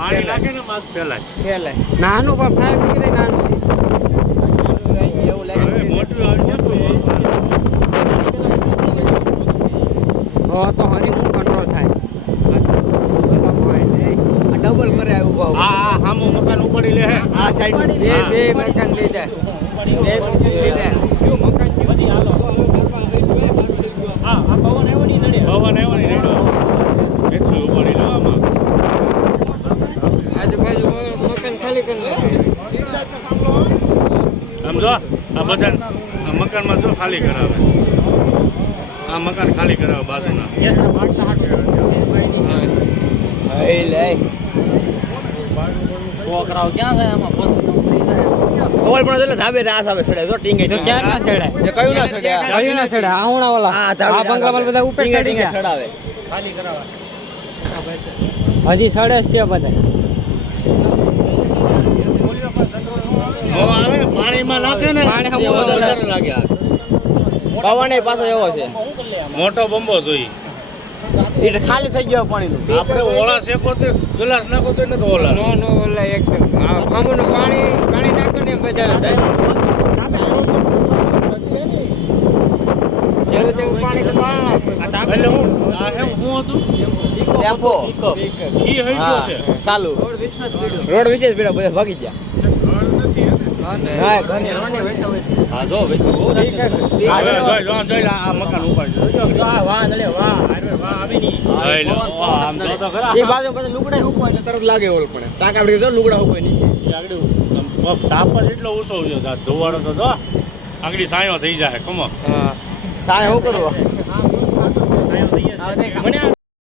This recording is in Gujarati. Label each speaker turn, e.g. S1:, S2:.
S1: પાણી લાગે ને માગ ફેલાય
S2: ફેલાય નાનું પણ ફાયર બ્રિગેડ નાનું છે. એવું લાગે
S1: મોટું આવી
S2: હો તો હરી હું કંટ્રોલ થાય. ડબલ કરે ઊભા
S1: આ હા સામું મકાન ઉપાડી લે હે.
S2: આ સાઈડ બે
S1: હા.
S2: બે મકાન લઈ જાય બે લઈ જાય
S1: પવન આવ્યો ને રેડો એટલું ઉપાડી લે આમાં
S2: આજુબાજુ મકાન ખાલી કરી
S1: આમ જો આ બધા આ મકાનમાં જો ખાલી કરાવે. આ મકાન ખાલી કરાવે બાજુના.
S3: છોકરાઓ ક્યાં જાય આમાં પોતે
S2: પણ એટલે ધાબે રાસ આવે સડે. જો ટીંગે
S3: તો ક્યાં ના સડે?
S2: એ કયું ના સડે?
S3: કયું ના
S2: હા
S3: આ બંગલા બધા ઉપર ચડી ગયા.
S2: સડાવે.
S3: હજી સડે છે બધા
S1: હવા આવે ને પાણીમાં નાખે ને?
S3: પાણી
S1: વધારે લાગે
S2: પવન એ પાછો એવો છે.
S1: મોટો બંબો જોઈ
S2: એટલે ખાલી થઈ ગયો પાણી
S1: આપણે ઓળા શેકો તો ગ્લાસ નાખો તો નથી ઓલા.
S2: નો નો ઓલા એકદમ. આ આમનું પાણી પાણી નાખો ને બધા થાય. ચાલુ. રોડ વિશેષ પેલા બધા ભાગી ગયા. લુગડા હુકવાય એટલે તરત લાગે ઓલ આપણે જો લુગડા હુકવાય નીચે.
S1: આગળ તાપ જ એટલો ઓછો ગયો તા તો જો આગળ સાયો થઈ જાય કમો
S2: હા. સાહેબ શું કરવું